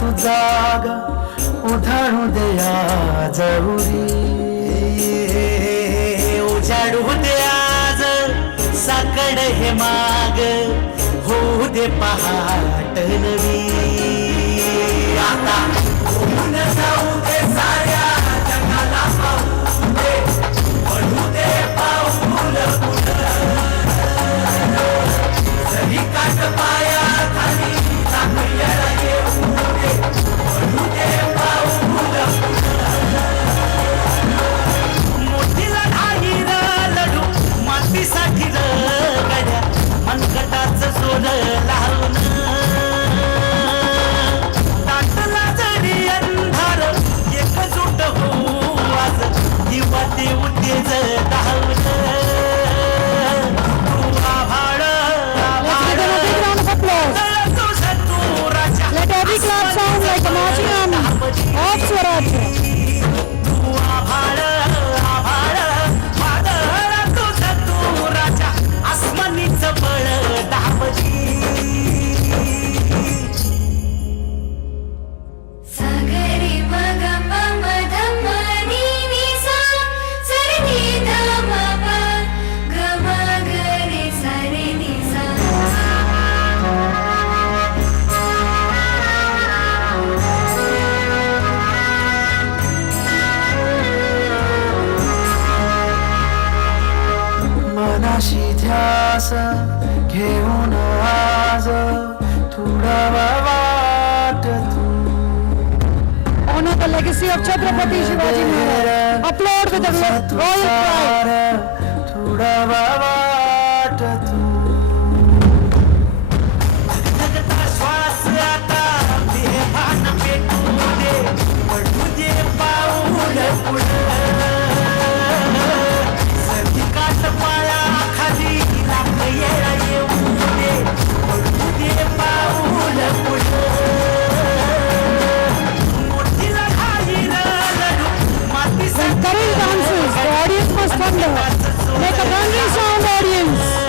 तू जाग उधाणू दया जरुरी उजाडू दे आज साकड हे माग होऊ दे पहाट नवी आता होऊन जाऊ दे साऱ्या जगाला पाहू दे पडू दे पाऊल पुढं जरी काट पाया खाली चांगल्याला येऊ दे पडू दे पाऊल मोठी लढाई लढू मातीसाठी गड्या मनकटाचं सोनं लावून ताटला जरी अंधार एकजूट होऊ आज दिवा देऊ तेज धावून तू आभाळ Let every clap sound like a marching army of Swarajya. तू आभाळ आभाळ वादळ तुझं तू राजा आसमानीचं बळ दाबली सागरी मग मम धम नी नी सा सरी धम प ग म ग रे सा रे नी सा मनाशी ध्यास घेऊन आज थोडा वाट तू Honor the legacy of Chhatrapati Shivaji Maharaj. Applaud with a royal pride. थोडा वाट तू लगता श्वास आता बेभान पेटू दे पडू दे पाऊल पुढं सरी काट पाया खाली येळा येऊ दे पडू दे पाऊल पुढं मोठी लढाई लढू मातीसाठी Encourage dances. The audience must thunder. Make a thundering sound, audience.